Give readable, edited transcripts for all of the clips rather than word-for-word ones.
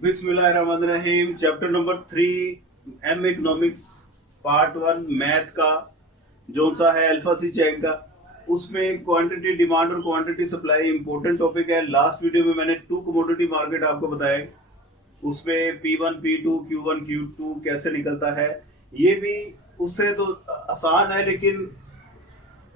बिस्मिल्लाहिर्रहमानिर्रहीम। Chapter number 3 M economics part 1 math का जो सा है अल्फा सी चैन का, उसमें क्वांटिटी डिमांड और क्वांटिटी सप्लाई इंपॉर्टेंट टॉपिक है। लास्ट वीडियो में मैंने 2 कमोडिटी मार्केट आपको बताए, उसमें P1 P2 Q1 Q2 कैसे निकलता है। ये भी उससे तो आसान है लेकिन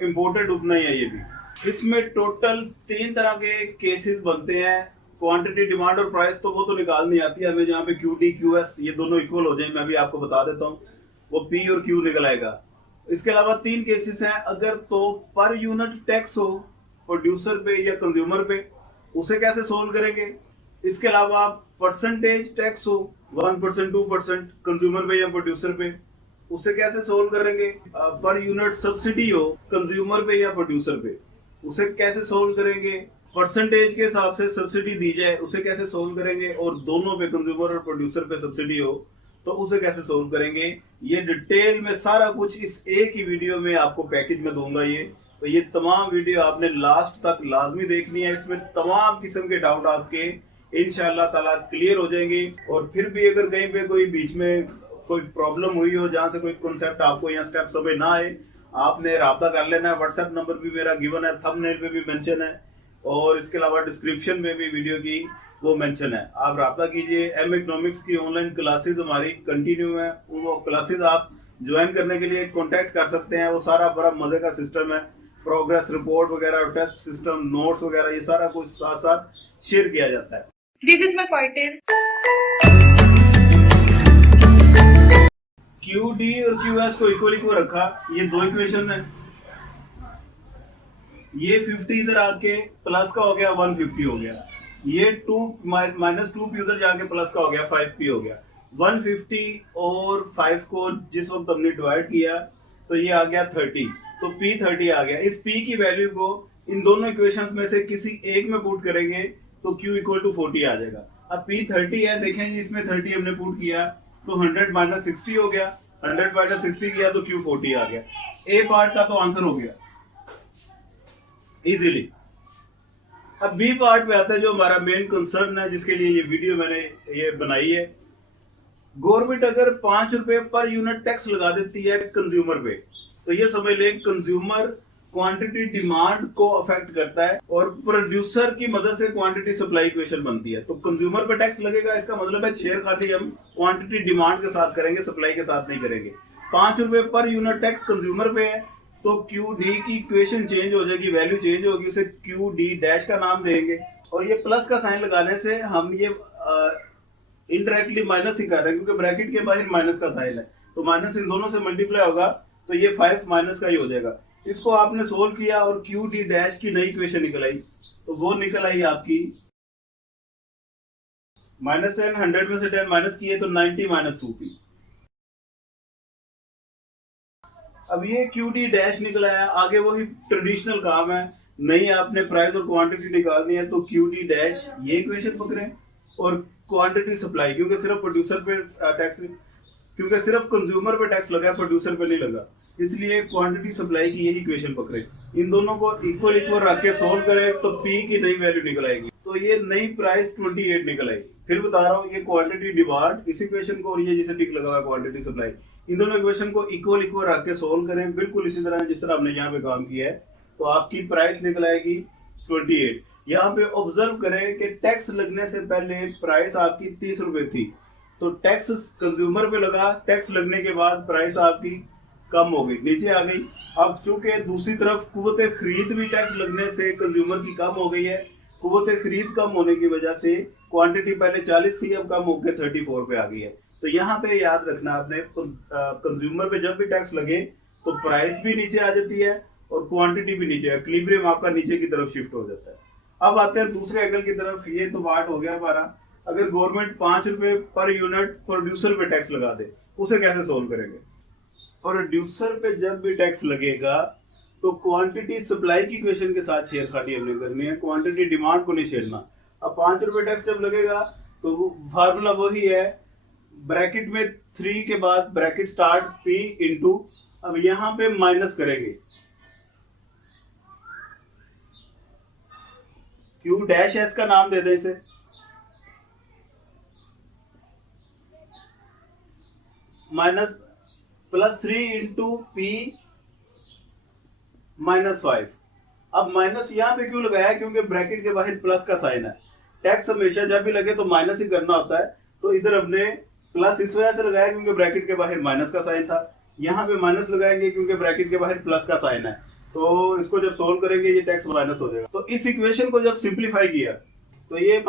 इम्पोर्टेंट उतना ही है ये भी। इसमें टोटल 3 तरह के केसेस बनते हैं। क्वांटिटी डिमांड और प्राइस तो वो तो निकालनी आती है हमें, जहाँ पे क्यू डी क्यू एस ये दोनों इक्वल हो जाए, मैं भी आपको बता देता हूँ, वो पी और क्यू निकल आएगा। इसके अलावा 3 केसेस हैं। अगर तो पर यूनिट टैक्स हो प्रोड्यूसर पे या कंज्यूमर पे, उसे कैसे सोल्व करेंगे। इसके अलावा परसेंटेज टैक्स हो 1% 2% कंज्यूमर पे या प्रोड्यूसर पे, उसे कैसे सोल्व करेंगे। पर यूनिट सब्सिडी हो कंज्यूमर पे या प्रोड्यूसर पे, उसे कैसे सोल्व करेंगे। परसेंटेज के हिसाब से सब्सिडी दी जाए, उसे कैसे सोल्व करेंगे। और दोनों पे कंज्यूमर और प्रोड्यूसर पे सब्सिडी हो तो उसे कैसे सोल्व करेंगे। ये डिटेल में सारा कुछ इस एक ही वीडियो में आपको पैकेज में दूंगा। तो ये तमाम वीडियो आपने लास्ट तक लाजमी देखनी है। इसमें तमाम किस्म के डाउट आपके इंशाअल्लाह ताला क्लियर हो जाएंगे। और फिर भी अगर कहीं पे कोई बीच में कोई प्रॉब्लम हुई हो, जहां से कोई कॉन्सेप्ट आपको या स्टेप समझ ना आए, आपने राब्ता कर लेना है। व्हाट्सएप नंबर भी मेरा गिवन है, थंबनेल पे भी मेंशन है, और इसके अलावा डिस्क्रिप्शन में भी वीडियो की वो मेंशन है। आप राब्ता कीजिए। एम इकोनॉमिक्स की ऑनलाइन क्लासेस हमारी कंटिन्यू है, वो क्लासेस आप ज्वाइन करने के लिए कांटेक्ट कर सकते हैं। वो सारा बड़ा मजे का सिस्टम है, प्रोग्रेस रिपोर्ट वगैरह, टेस्ट सिस्टम, नोट्स वगैरह, ये सारा कुछ साथ साथ शेयर किया जाता है। This is my point. Q D और क्यू एस को इक्वल इक्वल रखा, ये 2 इक्वेशन है। ये 50 इधर आके प्लस का हो गया, 150 हो गया। ये 2 माइनस 2p उधर जाके प्लस का हो गया, 5p हो गया। 150 और 5 को जिस वक्त हमने डिवाइड किया तो ये आ गया 30, तो p 30 आ गया। इस p की वैल्यू को इन दोनों इक्वेशंस में से किसी एक में पुट करेंगे तो q इक्वल टू 40 आ जाएगा। अब p 30 है, देखें इसमें 30 हमने पुट किया तो 100 माइनस 60 हो गया। 100 माइनस 60 किया तो q 40 आ गया। ए पार्ट का तो आंसर हो गया इजीली। अब बी पार्ट पे आता है जो हमारा मेन कंसर्न है, जिसके लिए ये वीडियो मैंने ये बनाई है। गवर्नमेंट अगर 5 रुपए पर यूनिट टैक्स लगा देती है कंज्यूमर पे, तो ये समझ लें कंज्यूमर क्वांटिटी डिमांड को अफेक्ट करता है और प्रोड्यूसर की मदद से क्वांटिटी सप्लाई इक्वेशन बनती है। तो कंज्यूमर पे टैक्स लगेगा, इसका मतलब है शेयर खाली हम क्वांटिटी डिमांड के साथ करेंगे, सप्लाई के साथ नहीं करेंगे। 5 रुपए पर यूनिट टैक्स कंज्यूमर पे है तो क्यू डी की इक्वेशन चेंज हो जाएगी, वैल्यू चेंज होगी, उसे क्यू डी डैश का नाम देंगे। और ये प्लस का साइन लगाने से हम ये इनडायरेक्टली माइनस ही कर रहे हैं, क्योंकि ब्रैकेट के बाहर माइनस का साइन है, तो माइनस इन दोनों से मल्टीप्लाई होगा तो ये 5 माइनस का ही हो जाएगा। इसको आपने सोल्व किया और क्यू डी डैश की नई इक्वेशन निकल आई, तो वो निकल आई आपकी -10, 100 में से 10 माइनस किए तो 90 माइनस 2p। अब ये क्यू डी डैश निकला है, आगे वही ट्रेडिशनल काम है। नहीं आपने प्राइस और क्वांटिटी निकालनी है तो क्यू डी डैश ये इक्वेशन पकड़े, और क्वांटिटी सप्लाई, क्योंकि सिर्फ प्रोड्यूसर पे टैक्स, क्योंकि सिर्फ कंज्यूमर पे टैक्स लगा है, प्रोड्यूसर पे नहीं लगा, इसलिए क्वांटिटी सप्लाई की यही इक्वेशन पकड़े। इन दोनों को इक्वल इक्वल रख के सोल्व करें तो पी की नई वैल्यू निकल आएगी, तो ये नई प्राइस 28 निकल आएगी। फिर बता रहा हूँ, ये क्वांटिटी डिमांड इस इक्वेशन को और ये जिसे टिक लगा हुआ क्वांटिटी सप्लाई, इन दोनों इक्वेशन को इक्वल इक्वल रख के सोल्व करें, बिल्कुल इसी तरह जिस तरह हमने यहाँ पे काम किया है, तो आपकी प्राइस निकल आएगी 28। यहाँ पे ऑब्जर्व करें कि टैक्स लगने से पहले प्राइस आपकी 30 रुपए थी, तो टैक्स कंज्यूमर पे लगा, टैक्स लगने के बाद प्राइस आपकी कम हो गई, नीचे आ गई। अब चूंकि दूसरी तरफ कुव्वत खरीद भी टैक्स लगने से कंज्यूमर की कम हो गई है, कुव्वत खरीद कम होने की वजह से क्वांटिटी पहले 40 थी, अब कम होकर 34 पे आ गई है। तो यहाँ पे याद रखना आपने, कंज्यूमर पे जब भी टैक्स लगे तो प्राइस भी नीचे आ जाती है और क्वांटिटी भी नीचे, इक्विलिब्रियम आपका नीचे की तरफ शिफ्ट हो जाता है। अब आते हैं दूसरे एंगल की तरफ। ये तो बात हो गया हमारा, अगर गवर्नमेंट 5 रुपए पर यूनिट प्रोड्यूसर पे टैक्स लगा दे, उसे कैसे सोल्व करेंगे। प्रोड्यूसर पे जब भी टैक्स लगेगा तो क्वांटिटी सप्लाई की इक्वेशन के साथ छेड़खानी हमने करनी है, क्वांटिटी डिमांड को नहीं छेड़ना। अब 5 रुपए टैक्स जब लगेगा तो फार्मूला वही है, ब्रैकेट में 3 के बाद ब्रैकेट स्टार्ट p इंटू, अब यहां पे माइनस करेंगे, क्यू डैश एस का नाम दे दें इसे, माइनस +3 इंटू पी -5। अब माइनस यहाँ पे क्यों लगाया, क्योंकि ब्रैकेट के बाहर प्लस का साइन है। टैक्स हमेशा जब भी लगे तो माइनस ही करना होता है, तो इधर हमने प्लस इस वजह से लगाया क्योंकि ब्रैकेट के बाहर माइनस का साइन था। यहाँ पे माइनस लगाएंगे क्योंकि ब्रैकेट के बाहर प्लस का साइन है, तो इसको जब सोल्व करेंगे ये टैक्स माइनस हो जाएगा। तो इस इक्वेशन को जब सिंप्लीफाई किया तो ये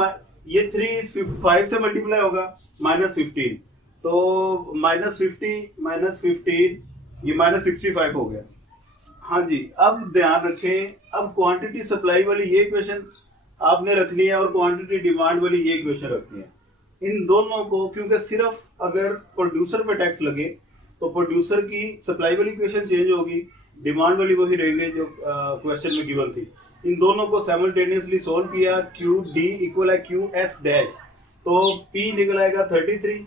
3 5 से मल्टीप्लाई होगा -15, तो -50 ये -65 हो गया। हाँ जी, अब ध्यान रखें, अब क्वांटिटी सप्लाई वाली ये इक्वेशन आपने रखनी है और क्वांटिटी डिमांड वाली ये इक्वेशन रखनी है। इन दोनों को, क्योंकि सिर्फ अगर प्रोड्यूसर पे टैक्स लगे तो प्रोड्यूसर की सप्लाई वाली इक्वेशन चेंज होगी, डिमांड वाली वही रहेंगे जो क्वेश्चन में गिवन थी। इन दोनों को साइमल्टेनियसली सोल्व किया, क्यू डी इक्वल है क्यू एस डैश, तो पी निकल आएगा 33।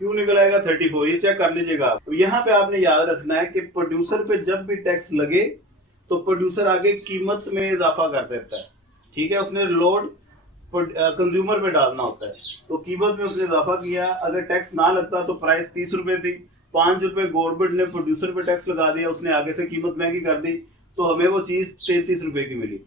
क्यों निकल आएगा 34, ये चेक कर लीजिएगा आप। तो यहाँ पे आपने याद रखना है कि प्रोड्यूसर पे जब भी टैक्स लगे तो प्रोड्यूसर आगे कीमत में इजाफा कर देता है, ठीक है। उसने लोड कंज्यूमर पे डालना होता है, तो कीमत में उसने इजाफा किया। अगर टैक्स ना लगता तो प्राइस 30 रुपए थी, 5 रुपए गवर्नमेंट ने प्रोड्यूसर पे टैक्स लगा दिया, उसने आगे से कीमत महंगी कर दी, तो हमें वो चीज 33 रुपए की मिली।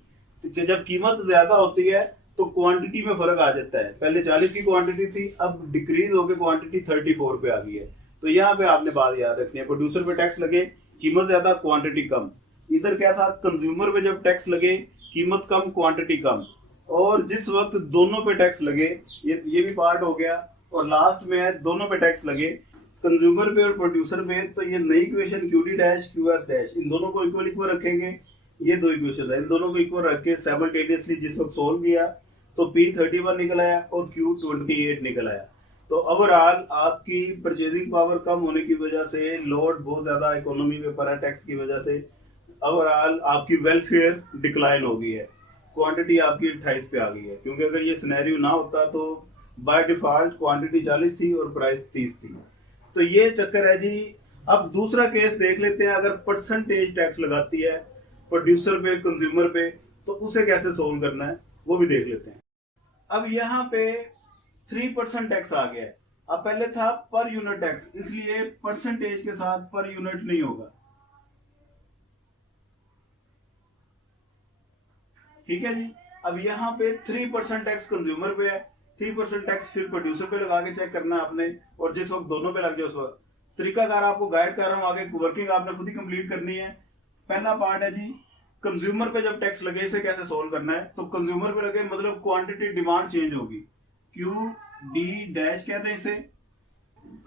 जब कीमत ज्यादा होती है तो क्वांटिटी में फर्क आ जाता है। पहले 40 की क्वांटिटी थी, अब डिक्रीज होकर क्वांटिटी 34 पे आ गई है। तो यहाँ पे आपने बात याद रखनी है, प्रोड्यूसर पे टैक्स लगे, कीमत ज्यादा, क्वांटिटी कम। इधर क्या था, कंज्यूमर पे जब टैक्स लगे, कीमत कम, क्वांटिटी कम। और जिस वक्त दोनों पे टैक्स लगे, ये भी पार्ट हो गया। और लास्ट में है दोनों पे टैक्स लगे, कंज्यूमर पे और प्रोड्यूसर पे, तो ये नई equation Q D dash Q S dash, इन दोनों को इक्वल इक्वल रखेंगे। ये दो इक्वेशन है, इन दोनों को इक्वल रख के साइमल्टेनियसली जिस वक्त सोल्व किया तो P31 निकल आया और Q28 निकल आया। तो ओवरऑल आपकी परचेजिंग पावर कम होने की वजह से, लोड बहुत ज्यादा इकोनॉमी में पड़ा टैक्स की वजह से, ओवरऑल आपकी वेलफेयर डिक्लाइन हो गई है, क्वांटिटी आपकी 28 पे आ गई है। क्योंकि अगर ये सिनेरियो ना होता तो बाय डिफॉल्ट क्वांटिटी 40 थी और प्राइस 30 थी। तो ये चक्कर है जी। अब दूसरा केस देख लेते हैं, अगर परसेंटेज टैक्स लगाती है प्रोड्यूसर पे, कंज्यूमर पे, तो उसे कैसे सोल्व करना है वो भी देख लेते हैं। अब यहाँ पे 3% टैक्स आ गया है। अब पहले था पर यूनिट टैक्स, इसलिए परसेंटेज के साथ पर यूनिट नहीं होगा, ठीक है जी। अब यहाँ पे 3% टैक्स कंज्यूमर पे है, 3% टैक्स फिर प्रोड्यूसर पे लगा के चेक करना है आपने, और जिस वक्त दोनों पे लग जाए उस वक्त। तरीकाकार आपको गाइड कर रहा हूँ, आगे वर्किंग आपने खुद ही कंप्लीट करनी है। पहला पार्ट है जी, कंज्यूमर पे जब टैक्स लगे इसे कैसे सोल्व करना है। तो कंज्यूमर पे लगे मतलब क्वांटिटी डिमांड चेंज होगी, क्यू डी डैश कहते हैं इसे।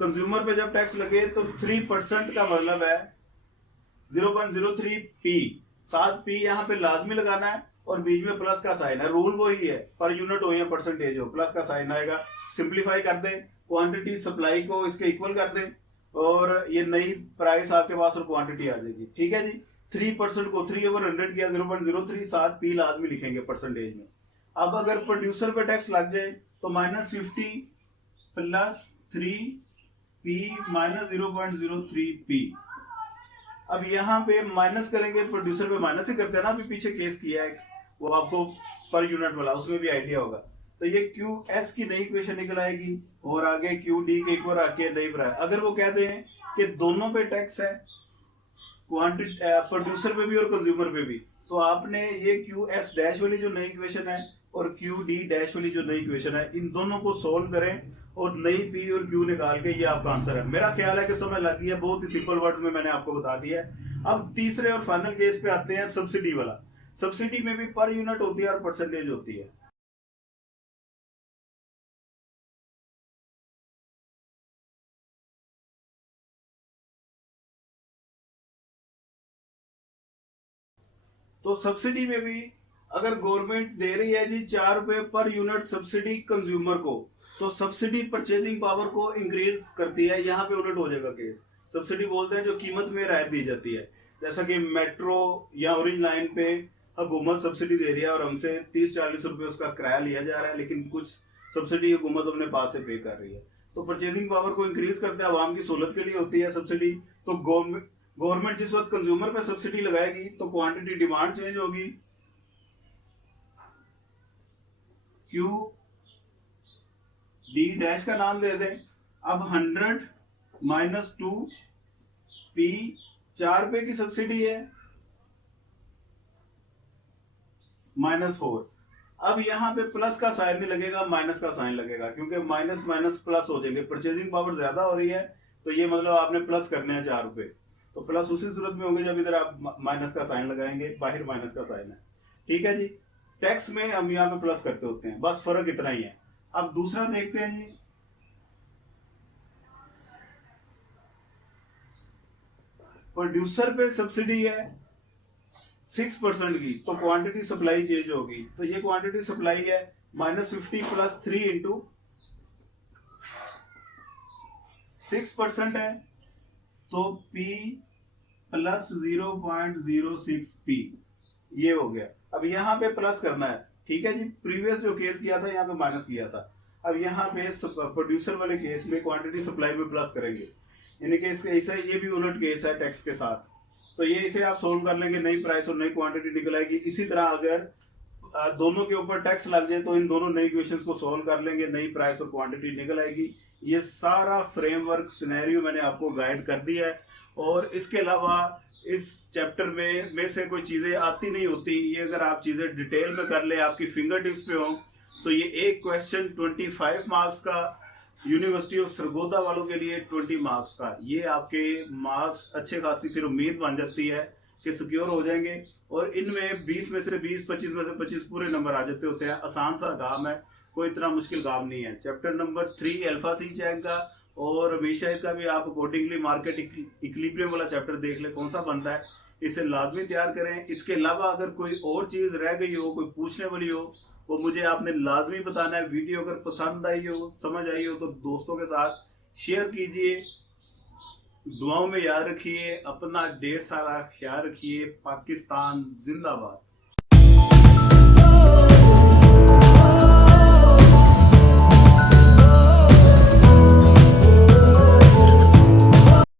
कंज्यूमर पे जब टैक्स लगे तो 3% का मतलब है 0.03 पी, साथ पी यहाँ पे लाजमी लगाना है और बीच में प्लस का साइन है। रूल वही है, पर यूनिट हो या परसेंटेज हो, प्लस का साइन आएगा। सिंप्लीफाई कर दें, क्वांटिटी सप्लाई को इसके इक्वल कर दें और ये नई प्राइस आपके पास और क्वांटिटी आ जाएगी, ठीक है जी। 3% को 3/100 किया, 0.03, साथ पी लाजमी लिखेंगे परसेंटेज में। अब अगर प्रोड्यूसर पे टैक्स लग जाए तो -50 + 3p -0.03p। अब यहाँ पे माइनस करेंगे, प्रोड्यूसर पे माइनस ही करते हैं ना, अभी पीछे केस किया है वो आपको पर यूनिट वाला, उसमें भी आइडिया होगा। तो ये क्यू एस की नई इक्वेशन निकल आएगी और आगे क्यू डी के इक्वल रखे नई प्राइस। अगर वो कहते हैं कि दोनों पे टैक्स है, क्वांटिटी प्रोड्यूसर पे भी और कंज्यूमर पे भी, तो आपने ये क्यू एस डैश वाली जो नई इक्वेशन है और क्यू डी डैश वाली जो नई इक्वेशन है, इन दोनों को सोल्व करें और नई पी और क्यू निकाल के ये आपका आंसर है। मेरा ख्याल है कि समय लग गया, बहुत ही सिंपल वर्ड में मैंने आपको बता दिया है। अब तीसरे और फाइनल केस पे आते हैं, सब्सिडी वाला। सब्सिडी में भी पर यूनिट होती है और परसेंटेज होती है। तो सब्सिडी में भी अगर गवर्नमेंट दे रही है जी 4 रुपए पर यूनिट सब्सिडी कंज्यूमर को, तो सब्सिडी परचेजिंग पावर को इंक्रीज करती है। यहाँ पे उलट हो जाएगा केस। सब्सिडी बोलते हैं जो कीमत में राहत दी जाती है, जैसा कि मेट्रो या ऑरेंज लाइन पे हुकूमत सब्सिडी दे रही है और हमसे 30-40 रुपए उसका किराया लिया जा रहा है, लेकिन कुछ सब्सिडी हुकूमत अपने पास से पे कर रही है। तो परचेजिंग पावर को इंक्रीज करते हैं, आवाम की सहूलत के लिए होती है सब्सिडी। तो गवर्नमेंट जिस वक्त कंज्यूमर पे सब्सिडी लगाएगी तो क्वांटिटी डिमांड चेंज होगी, क्यू डी डैश का नाम दे दें। अब 100 माइनस 2 पी, 4 रुपए की सब्सिडी है, माइनस 4। अब यहाँ पे प्लस का साइन नहीं लगेगा, माइनस का साइन लगेगा, क्योंकि माइनस माइनस प्लस हो जाएंगे, परचेजिंग पावर ज्यादा हो रही है, तो ये मतलब आपने प्लस करने हैं 4 रुपए, तो प्लस उसी सूरत में होंगे जब इधर आप माइनस का साइन लगाएंगे, बाहर माइनस का साइन है। ठीक है जी, टैक्स में हम यहाँ पे प्लस करते होते हैं, बस फर्क इतना ही है। अब दूसरा देखते हैं जी, प्रोड्यूसर पे सब्सिडी है 6% की, तो क्वांटिटी सप्लाई चेंज होगी, तो ये क्वांटिटी सप्लाई है -50 प्लस 3 इंटू 6% है, तो P प्लस 0.06 P, ये हो गया। अब यहाँ पे प्लस करना है, ठीक है जी, प्रीवियस जो केस किया था यहाँ पे माइनस किया था, अब यहाँ पे प्रोड्यूसर वाले केस में क्वांटिटी सप्लाई में प्लस करेंगे, इन केस ऐसा ये भी उलट केस है टैक्स के साथ, तो ये इसे आप सोल्व कर लेंगे, नई प्राइस और नई क्वांटिटी निकल आएगी। इसी तरह अगर दोनों के ऊपर टैक्स लग जाए तो इन दोनों नई इक्वेशंस को सोल्व कर लेंगे, नई प्राइस और क्वांटिटी निकल आएगी। ये सारा फ्रेमवर्क सिनेरियो मैंने आपको गाइड कर दिया है, और इसके अलावा इस चैप्टर में से कोई चीजें आती नहीं होती, ये अगर आप चीजें डिटेल में कर ले, आपकी फिंगर टिप्स पे हो, तो ये एक क्वेश्चन 25 मार्क्स का, यूनिवर्सिटी ऑफ सरगोदा वालों के लिए 20 मार्क्स का, ये आपके मार्क्स अच्छे खासी फिर उम्मीद बन जाती है कि सिक्योर हो जाएंगे, और इनमें 20 में से 20, 25 में से 25 पूरे नंबर आ जाते होते हैं। आसान सा काम है, कोई इतना मुश्किल काम नहीं है। Chapter number 3 alpha C chain का और हमेशा का भी आप अकॉर्डिंगली मार्केट इक्विलिब्रियम वाला चैप्टर देख ले कौन सा बनता है, इसे लाजमी तैयार करें। इसके अलावा अगर कोई और चीज रह गई हो, कोई पूछने वाली हो, वो मुझे आपने लाजमी बताना है। वीडियो अगर पसंद आई हो, समझ आई हो, तो दोस्तों के साथ शेयर कीजिए। दुआओं में याद रखिए, अपना 1.5 साल ख्याल रखिए। पाकिस्तान जिंदाबाद।